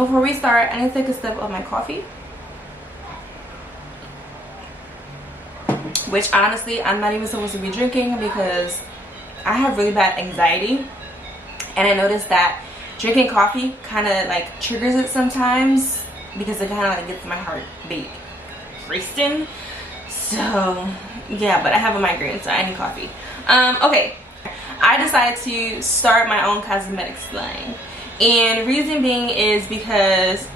before we start, I need to take a sip of my coffee, which honestly I'm not even supposed to be drinking because I have really bad anxiety, and I noticed that drinking coffee kind of like triggers it sometimes because it kind of like gets my heartbeat racing. So yeah, but I have a migraine, so I need coffee. Okay, I decided to start my own cosmetics line, and reason being is because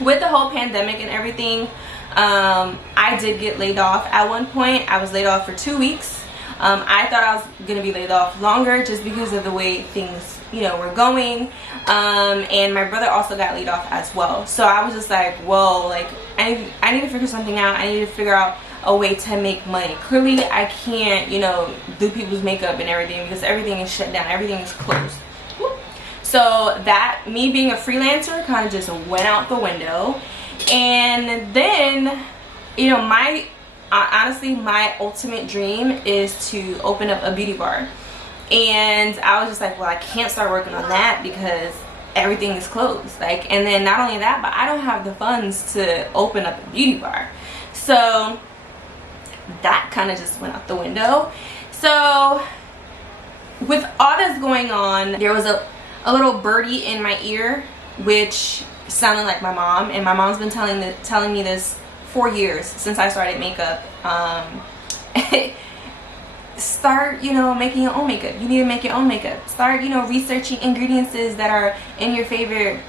with the whole pandemic and everything, I did get laid off at one point. I was laid off for 2 weeks. I thought I was gonna be laid off longer just because of the way things, you know, were going. And my brother also got laid off as well. So I was just like, whoa, like I need to figure something out. I need to figure out a way to make money. Clearly I can't, you know, do people's makeup and everything because everything is shut down, everything is closed. So that, me being a freelancer, kind of just went out the window. And then, you know, honestly, my ultimate dream is to open up a beauty bar. And I was just like, well, I can't start working on that because everything is closed. Like, and then not only that, but I don't have the funds to open up a beauty bar. So that kind of just went out the window. So with all this going on, there was a little birdie in my ear which sounded like my mom, and my mom's been telling me this for years since I started makeup. Start, you know, making your own makeup. You need to make your own makeup. Start, you know, researching ingredients that are in your favorite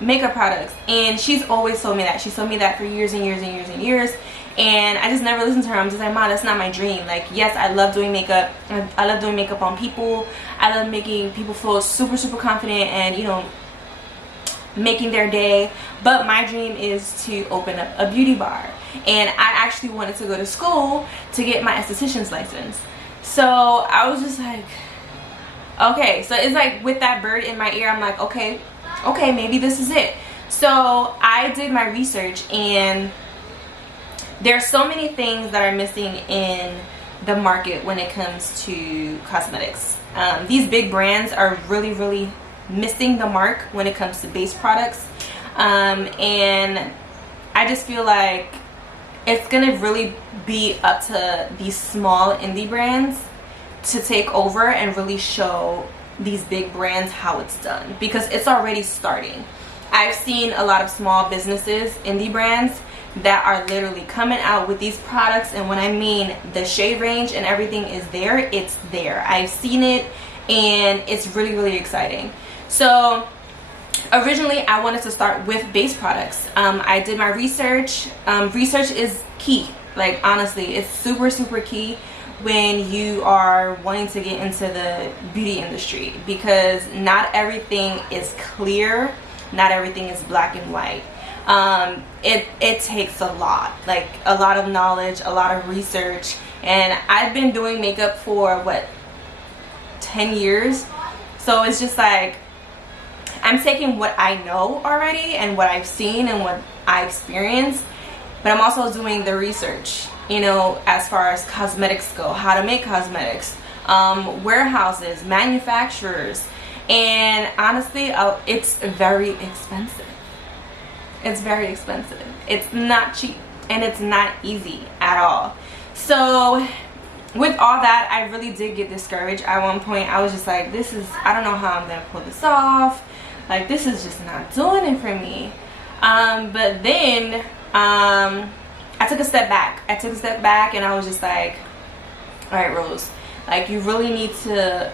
makeup products. And she's always told me that. She's told me that for years and years and years and years. And I just never listened to her. I'm just like, Mom, that's not my dream. Like, yes, I love doing makeup. I love doing makeup on people. I love making people feel super, super confident and, you know, making their day. But my dream is to open up a beauty bar. And I actually wanted to go to school to get my esthetician's license. So I was just like, okay. So it's like with that bird in my ear, I'm like, okay, maybe this is it. So I did my research, and there's so many things that are missing in the market when it comes to cosmetics. These big brands are really, really missing the mark when it comes to base products. And I just feel like it's gonna really be up to these small indie brands to take over and really show these big brands how it's done, because it's already starting. I've seen a lot of small businesses, indie brands, that are literally coming out with these products, and when I mean the shade range and everything is there, it's there. I've seen it, and it's really, really exciting. So originally I wanted to start with base products. I did my research. Research is key. Like, honestly, it's super, super key when you are wanting to get into the beauty industry, because not everything is clear, not everything is black and white. It takes a lot, like a lot of knowledge, a lot of research. And I've been doing makeup for what, 10 years. So it's just like I'm taking what I know already and what I've seen and what I experienced, but I'm also doing the research, you know, as far as cosmetics go, how to make cosmetics, warehouses, manufacturers. And honestly, it's very expensive. It's very expensive. It's not cheap, and it's not easy at all. So with all that, I really did get discouraged. At one point, I was just like, I don't know how I'm gonna pull this off. Like, this is just not doing it for me. But then I took a step back. And I was just like, all right, Rose, like, you really need to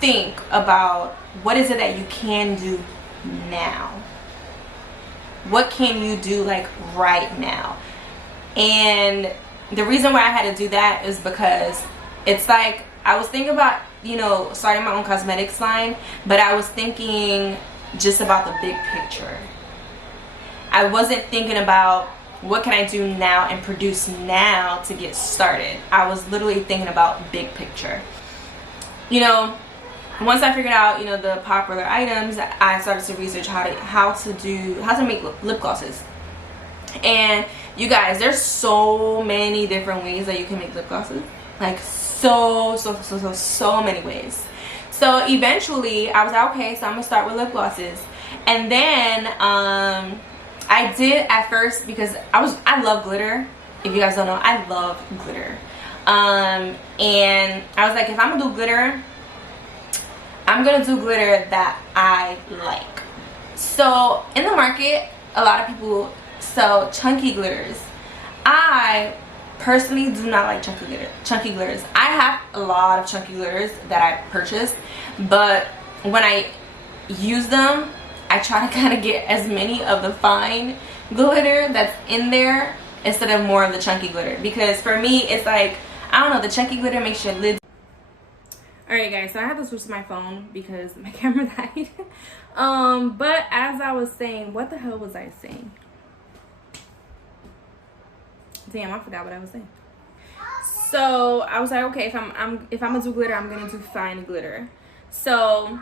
think about what is it that you can do now. What can you do, like, right now? And the reason why I had to do that is because it's like I was thinking about, you know, starting my own cosmetics line, but I was thinking just about the big picture. I wasn't thinking about what can I do now and produce now to get started. I was literally thinking about big picture. You know, once I figured out, you know, the popular items, I started to research how to make lip glosses. And you guys, there's so many different ways that you can make lip glosses. Like, so many ways. So eventually I was like, okay, so I'm gonna start with lip glosses. And then I did at first, because I love glitter. If you guys don't know, I love glitter. And I was like, if I'm gonna do glitter, I'm gonna do glitter that I like. So in the market, a lot of people sell chunky glitters. I personally do not like chunky glitters. I have a lot of chunky glitters that I purchased, but when I use them, I try to kind of get as many of the fine glitter that's in there instead of more of the chunky glitter, because for me it's like, I don't know, the chunky glitter makes your lids. Alright guys, so I have to switch to my phone because my camera died. But as I was saying, what the hell was I saying? Damn, I forgot what I was saying. So I was like, okay, if I'm gonna do glitter, I'm gonna do fine glitter. So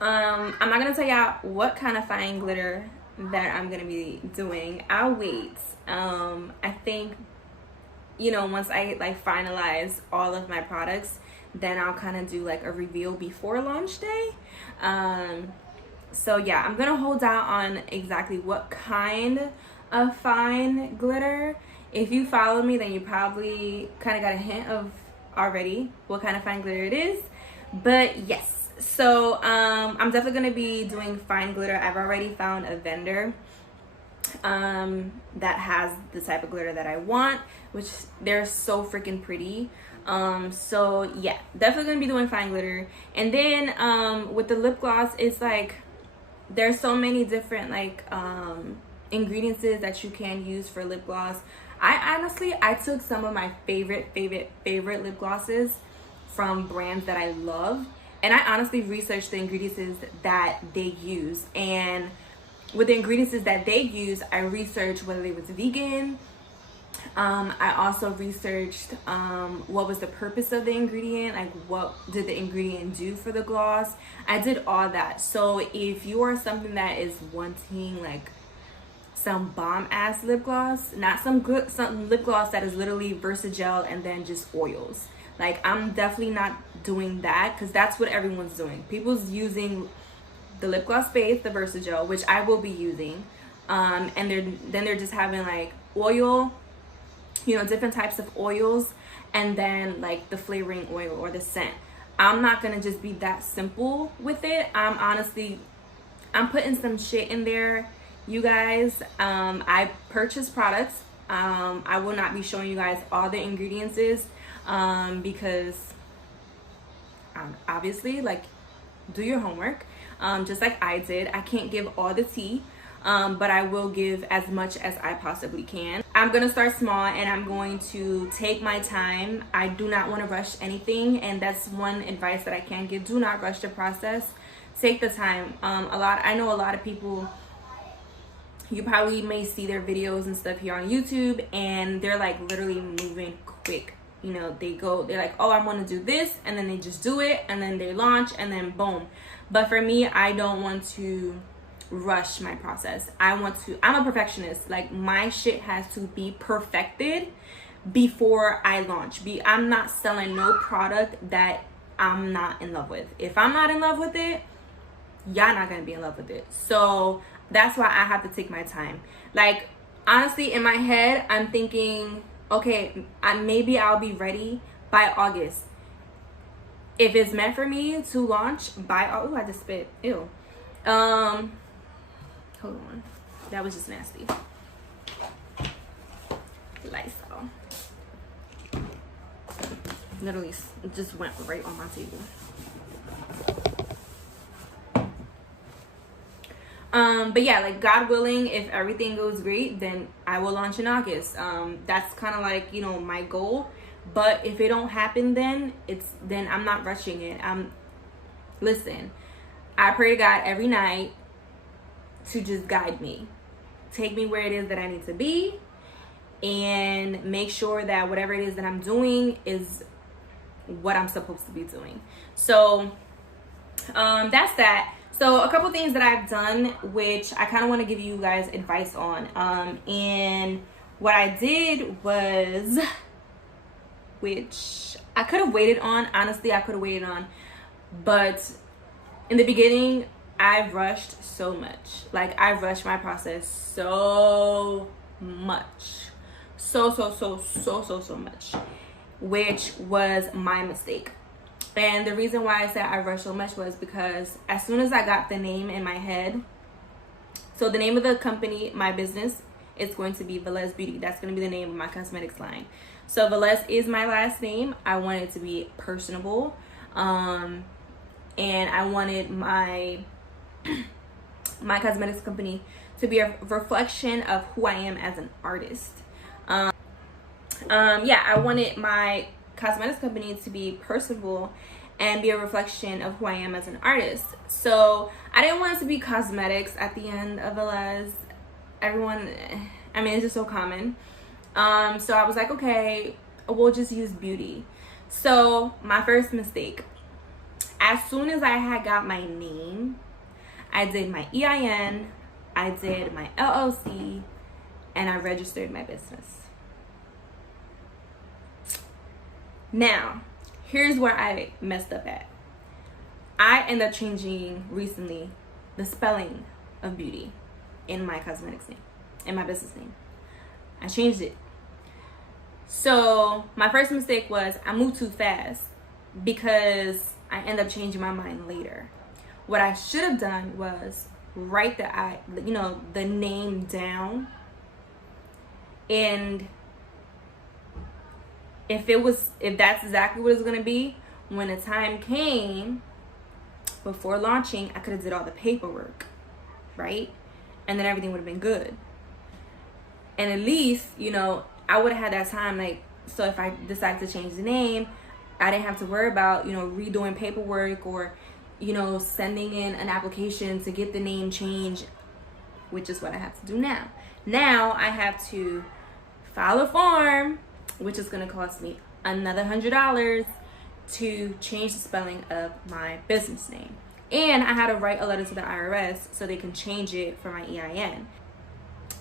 I'm not gonna tell y'all what kind of fine glitter that I'm gonna be doing. I'll wait. I think, you know, once I like finalize all of my products, then I'll kind of do like a reveal before launch day. So yeah, I'm gonna hold out on exactly what kind of fine glitter. If you follow me, then you probably kind of got a hint of already what kind of fine glitter it is. But yes, so I'm definitely gonna be doing fine glitter. I've already found a vendor that has the type of glitter that I want, which they're so freaking pretty. So yeah, definitely gonna be doing fine glitter. And then with the lip gloss, it's like there's so many different like ingredients that you can use for lip gloss. I took some of my favorite lip glosses from brands that I love, and I honestly researched the ingredients that they use. And with the ingredients that they use, I researched whether it was vegan. I also researched what was the purpose of the ingredient, like what did the ingredient do for the gloss. I did all that. So if you are something that is wanting like some bomb ass lip gloss, not some lip gloss that is literally Versagel and then just oils, like I'm definitely not doing that, because that's what everyone's doing. People's using the lip gloss base, the Versagel, which I will be using, and they're just having like oil, you know, different types of oils, and then like the flavoring oil or the scent. I'm not gonna just be that simple with it. I'm putting some shit in there, you guys. I purchased products. I will not be showing you guys all the ingredients because obviously, like, do your homework, just like I did. I can't give all the tea, but I will give as much as I possibly can. I'm gonna start small and I'm going to take my time. I do not want to rush anything, and that's one advice that I can give. Do not rush the process. Take the time. I know a lot of people, you probably may see their videos and stuff here on YouTube, and they're like literally moving quick. You know, they're like, oh, I want to do this, and then they just do it, and then they launch, and then boom. But for me, I don't want to rush my process. I'm a perfectionist. Like, my shit has to be perfected before I launch. I'm not selling no product that I'm not in love with. If I'm not in love with it, y'all not gonna be in love with it. So that's why I have to take my time. Like, honestly, in my head, I'm thinking, okay, maybe I'll be ready by August. If it's meant for me to launch by, oh, I just spit, ew. Hold on, that was just nasty. Lysol. Literally just went right on my table. But yeah, like, God willing, if everything goes great, then I will launch in August. That's kind of like, you know, my goal. But if it don't happen, then I'm not rushing it. Listen, I pray to God every night to just guide me, take me where it is that I need to be, and make sure that whatever it is that I'm doing is what I'm supposed to be doing. So that's that. So a couple things that I've done, which I kind of want to give you guys advice on. And what I did was, which I could have waited on. Honestly, I could have waited on. But in the beginning, I rushed so much. Like, I rushed my process so much. So much. Which was my mistake. And the reason why I said I rushed so much was because as soon as I got the name in my head, so the name of the company, my business, is going to be Beautii Beauty. That's going to be the name of my cosmetics line. So Beautii is my last name. I want it to be personable. And I wanted my cosmetics company to be a reflection of who I am as an artist. Yeah, I wanted my cosmetics company to be personable and be a reflection of who I am as an artist. So I didn't want it to be cosmetics at the end of Beautii. Everyone, I mean, it's just so common. So I was like, okay, we'll just use beauty. So my first mistake, as soon as I had got my name, I did my EIN, I did my LLC, and I registered my business. Now, here's where I messed up at. I ended up changing recently the spelling of beauty in my cosmetics name, in my business name. I changed it. So my first mistake was I moved too fast because I ended up changing my mind later. What I should have done was write the name down, and if that's exactly what it's gonna be, when the time came before launching, I could have did all the paperwork, right? And then everything would have been good. And at least, I would have had that time, like, so if I decided to change the name, I didn't have to worry about, redoing paperwork or, sending in an application to get the name changed, which is what I have to do now. Now I have to file a form, which is going to cost me another $100 to change the spelling of my business name. And I had to write a letter to the IRS so they can change it for my EIN.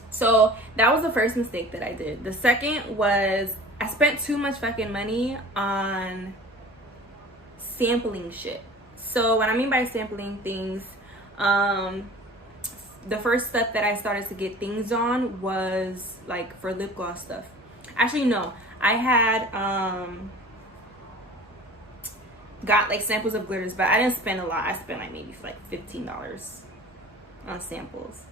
So that was the first mistake that I did. The second was I spent too much fucking money on sampling shit. So what I mean by sampling things, the first step that I started to get things on was like for lip gloss stuff. Actually, no, I had got like samples of glitters, but I didn't spend a lot. I spent like maybe like $15 on samples.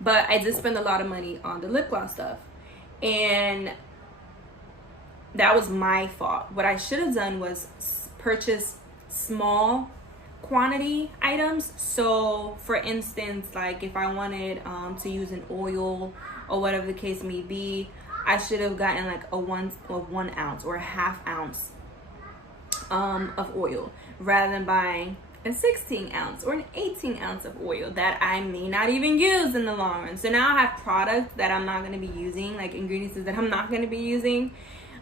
But I did spend a lot of money on the lip gloss stuff, and that was my fault. What I should have done was purchase small quantity items. So for instance, like if I wanted to use an oil or whatever the case may be, I should have gotten like a 1 ounce or a ½ ounce of oil, rather than buying a 16 ounce or an 18 ounce of oil that I may not even use in the long run. So now I have products that I'm not going to be using, like ingredients that I'm not going to be using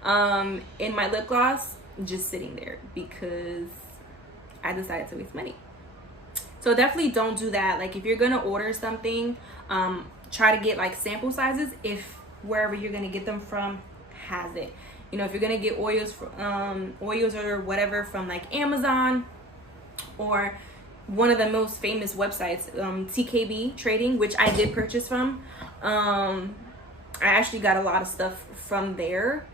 in my lip gloss, just sitting there because I decided to waste money. So definitely don't do that. Like if you're going to order something, try to get like sample sizes if wherever you're going to get them from has it. If you're going to get oils or whatever from like Amazon or one of the most famous websites, TKB Trading, which I did purchase from. I actually got a lot of stuff from there.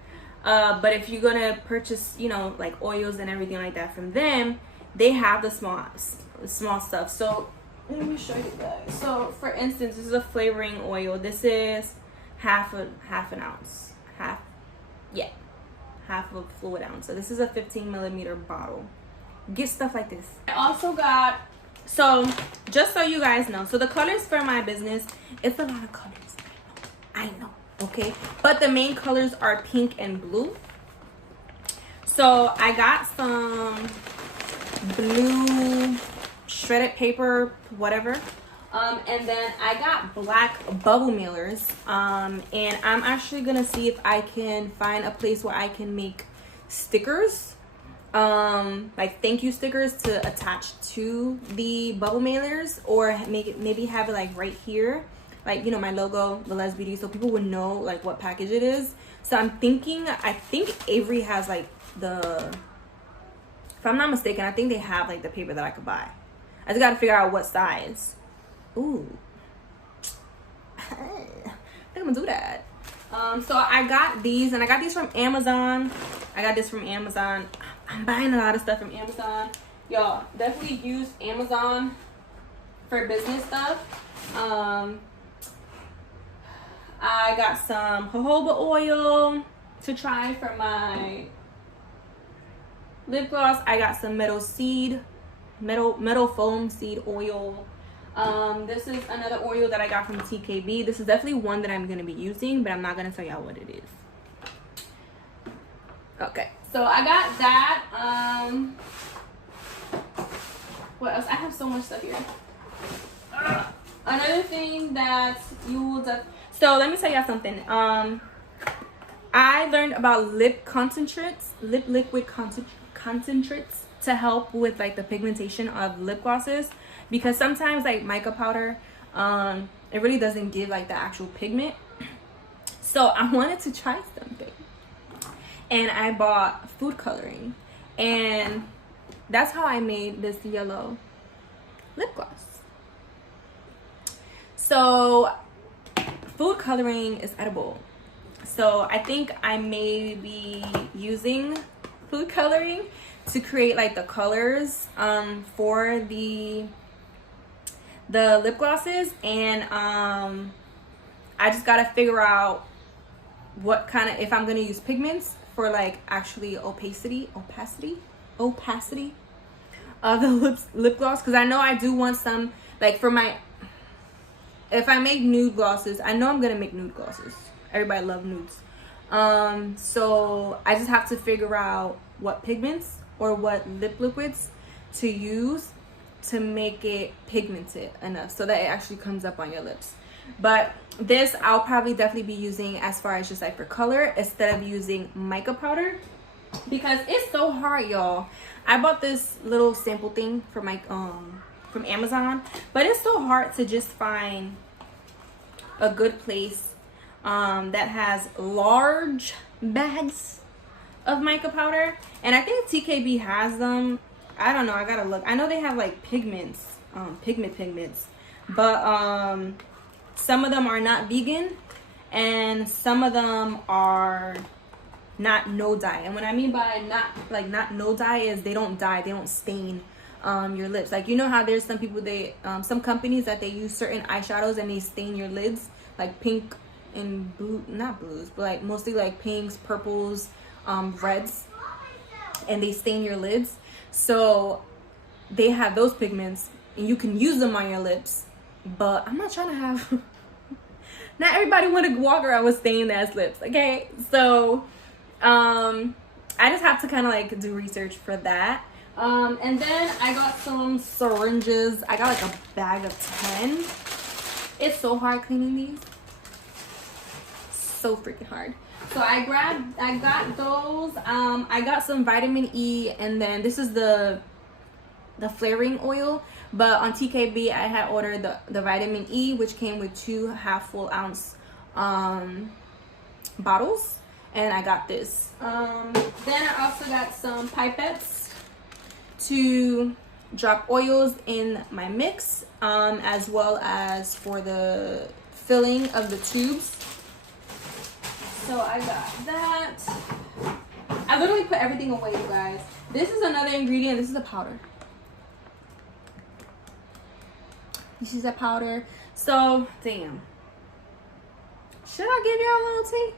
But if you're gonna purchase, like oils and everything like that from them, they have the small stuff. So let me show you guys. So for instance, this is a flavoring oil. This is half an ounce, half a fluid ounce. So this is a 15 milliliter bottle. Get stuff like this. I also got, so just so you guys know, so the colors for my business, it's a lot of colors. I know, okay? But the main colors are pink and blue. So I got some blue shredded paper, whatever. And then I got black bubble mailers. And I'm actually gonna see if I can find a place where I can make stickers. Like thank you stickers to attach to the bubble mailers, or maybe have it like right here, like my logo, Beautii, so people would know like what package it is. So I'm thinking, I think Avery has like the, if I'm not mistaken, I think they have like the paper that I could buy. I just gotta figure out what size. Ooh. I think I'm gonna do that. So I got these, and I got these from Amazon. I got this from Amazon. I'm buying a lot of stuff from Amazon. Y'all, definitely use Amazon for business stuff. I got some jojoba oil to try for my lip gloss. I got some metal foam seed oil. This is another oil that I got from TKB. This is definitely one that I'm going to be using, but I'm not going to tell y'all what it is. Okay, so I got that. What else? I have so much stuff here. Another thing that you will so let me tell y'all something. I learned about lip liquid concentrates to help with like the pigmentation of lip glosses, because sometimes like mica powder, it really doesn't give like the actual pigment. So I wanted to try something, and I bought food coloring, and that's how I made this yellow lip gloss. So food coloring is edible, so I think I may be using food coloring to create like the colors for the lip glosses, and I just gotta figure out what kind of, if I'm gonna use pigments for like actually opacity of the lip gloss, because I know I do want some like for my, if I make nude glosses, I know I'm gonna make nude glosses. Everybody love nudes. So I just have to figure out what pigments or what lip liquids to use to make it pigmented enough so that it actually comes up on your lips. But this I'll probably definitely be using as far as just like for color, instead of using mica powder, because it's so hard, y'all. I bought this little sample thing for my from Amazon, but it's so hard to just find a good place that has large bags of mica powder. And I think TKB has them. I don't know, I gotta look. I know they have like pigments, pigments, but some of them are not vegan, and some of them are not no dye. And what I mean by not no dye is they don't dye, they don't stain your lips. Like, you know how there's some people, they some companies that they use certain eyeshadows and they stain your lids, like pink and blue, not blues, but like mostly like pinks, purples, reds, and they stain your lids. So they have those pigments and you can use them on your lips, but I'm not trying to have not everybody want to walk around with stained ass lips, okay? So I just have to kind of like do research for that. And then I got some syringes. I got like a bag of 10. It's so hard cleaning these, so freaking hard. So I got those. I got some vitamin E, and then this is the flaring oil, but on TKB I had ordered the vitamin E, which came with 2 half full ounce bottles, and I got this. Then I also got some pipettes to drop oils in my mix, as well as for the filling of the tubes. So I got that. I literally put everything away, you guys. This is another ingredient. This is a powder. This is a powder. So, damn. Should I give y'all a little tea?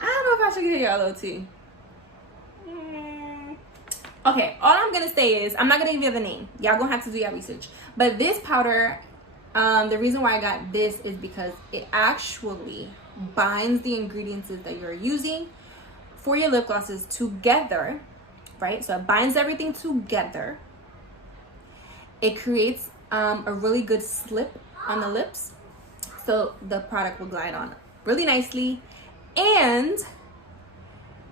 I don't know if I should give y'all a little tea. Okay, all I'm gonna say is, I'm not gonna give you the name. Y'all gonna have to do your research. But this powder, the reason why I got this is because it actually binds the ingredients that you're using for your lip glosses together, right? So it binds everything together. It creates a really good slip on the lips, so the product will glide on really nicely, and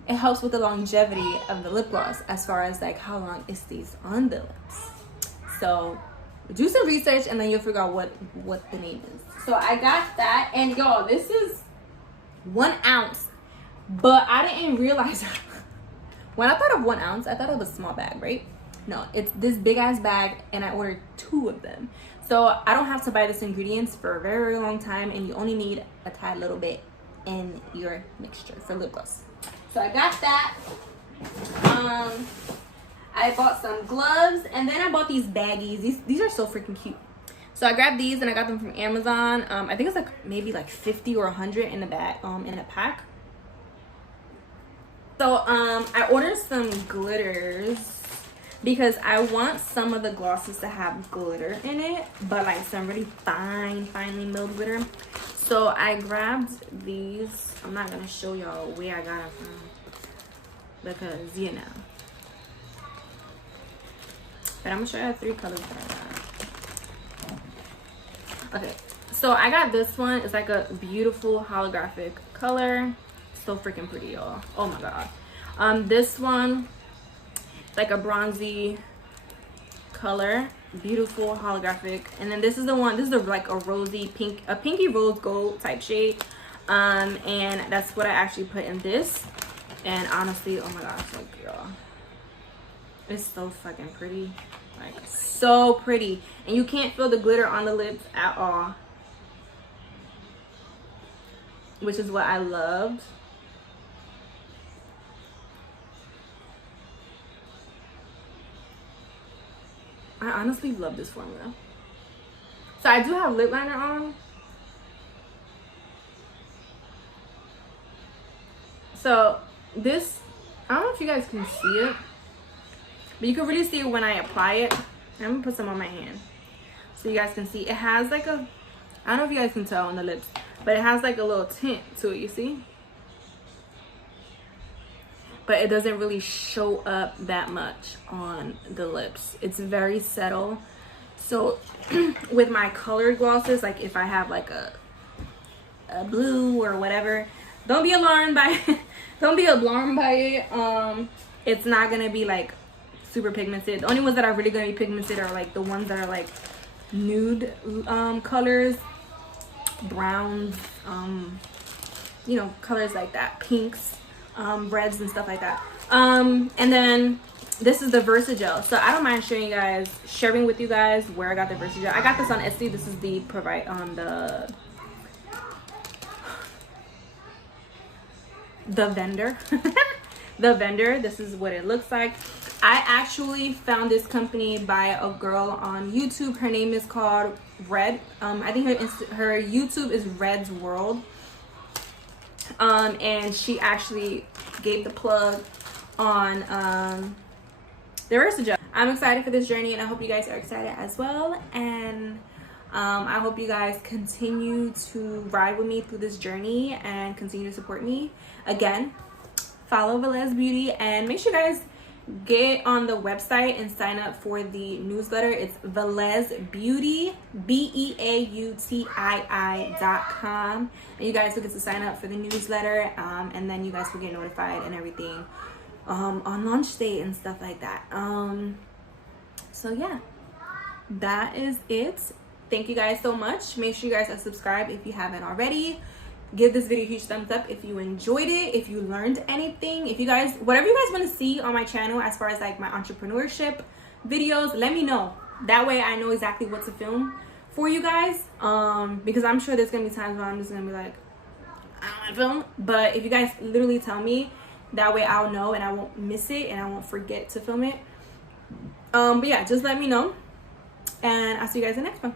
it helps with the longevity of the lip gloss as far as like how long it stays on the lips. So do some research and then you'll figure out what the name is. So I got that, and y'all, this is 1 ounce But I didn't realize when I thought of 1 ounce, I thought of a small bag, right? No, it's this big ass bag, and I ordered 2 of them. So I don't have to buy this ingredients for a very, very long time, and you only need a tad little bit in your mixture for lip gloss. So I got that. I bought some gloves, and then I bought these baggies. These are so freaking cute. So I grabbed these, and I got them from Amazon. I think it's like maybe like 50 or 100 in the bag, in a pack. So I ordered some glitters because I want some of the glosses to have glitter in it, but like some really finely milled glitter. So I grabbed these. I'm not gonna show y'all where I got them from because you know. But I'm gonna show you 3 colors that I got. Okay, so I got this one. It's like a beautiful holographic color. So freaking pretty, y'all. Oh my god. This one, like a bronzy color, beautiful holographic. And then this is the one. This is like a rosy pink, a pinky rose gold type shade. And that's what I actually put in this. And honestly, oh my gosh, like y'all, it's so fucking pretty. Like so pretty, and you can't feel the glitter on the lips at all, which is what I loved. I honestly love this formula. So I do have lip liner on. So this, I don't know if you guys can see it, but you can really see it when I apply it. I'm gonna put some on my hand so you guys can see. It has like a, I don't know if you guys can tell on the lips, but it has like a little tint to it, you see? But it doesn't really show up that much on the lips. It's very subtle. So with my colored glosses, like if I have like a blue or whatever, don't be alarmed by don't be alarmed by it. It's not gonna be like super pigmented. The only ones that are really gonna be pigmented are like the ones that are like nude colors, browns, you know, colors like that, pinks, reds and stuff like that. And then this is the Versagel. So I don't mind sharing with you guys where I got the Versagel. I got this on Etsy. This is the the vendor. The vendor. This is what it looks like. I actually found this company by a girl on YouTube. Her name is called Red. I think her YouTube is Red's World. And she actually gave the plug on the Versagel. I'm excited for this journey, and I hope you guys are excited as well. And I hope you guys continue to ride with me through this journey and continue to support me. Again, follow Beautii Beauty, and make sure you guys get on the website and sign up for the newsletter. It's Beautii, BEAUTII.com, and you guys will get to sign up for the newsletter, and then you guys will get notified and everything on launch date and stuff like that. So yeah, that is it. Thank you guys so much. Make sure you guys are subscribed if you haven't already. Give this video a huge thumbs up if you enjoyed it, if you learned anything, if you guys, whatever you guys want to see on my channel as far as like my entrepreneurship videos, let me know. That way I know exactly what to film for you guys, because I'm sure there's gonna be times where I'm just gonna be like, I don't want to film. But if you guys literally tell me, that way I'll know and I won't miss it and I won't forget to film it. But yeah, just let me know, and I'll see you guys in the next one.